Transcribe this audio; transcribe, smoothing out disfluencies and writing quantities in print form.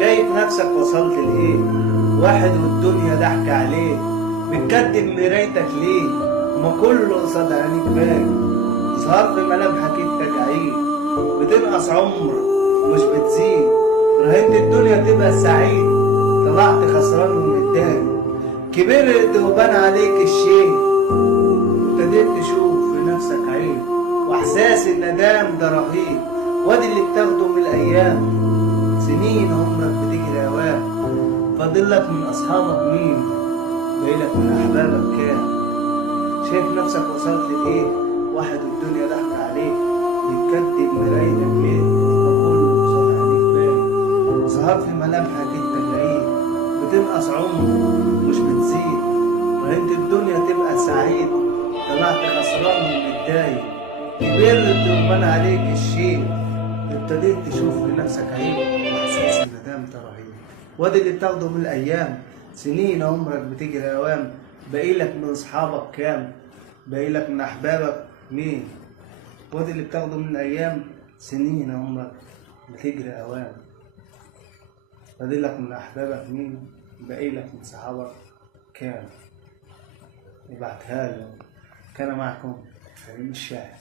شايف نفسك وصلت لايه؟ واحد والدنيا ضحك عليه، بتكدب مرايتك ليه؟ ما كله قصاد عينيك باين، ظهر في ملامحك التجاعيد، بتنقص عمر مش بتزيد، راهنت الدنيا تبقى سعيد، طلعت خسران ومتضايق، كبرت وبان عليك الشيء، ابتديت تشوف في نفسك عيب، واحساس الندام ده رهيب، وادي اللي بتاخده من الايام، سنين عمرك بتجري هواك، فاضلك من اصحابك مين؟ باقيلك من احبابك كام؟ شايف نفسك وصلت لايه؟ واحد والدنيا ضحك عليك، بتكدب مرايتك ليه؟ ما كله قصاد عينيك باين، ظهر في ملامحك التجاعيد، بتنقص عمر مش بتزيد، راهنت الدنيا تبقى سعيد، طلعت خسران ومتضايق، كبرت وبان عليك الشيء، ابتديت تشوف لنفسك عيب، واحساس الندم ده رهيب، وادي اللي بتاخده من الايام، سنين عمرك بتجري اوام، باقيلك من اصحابك كام؟ باقيلك من احبابك مين؟ وادي اللي بتاخده من الايام، سنين عمرك بتجري اوام، باقيلك من احبابك مين؟ باقيلك من صحابك كام؟ ابعتها له. كان معكم حبيب الشاعر.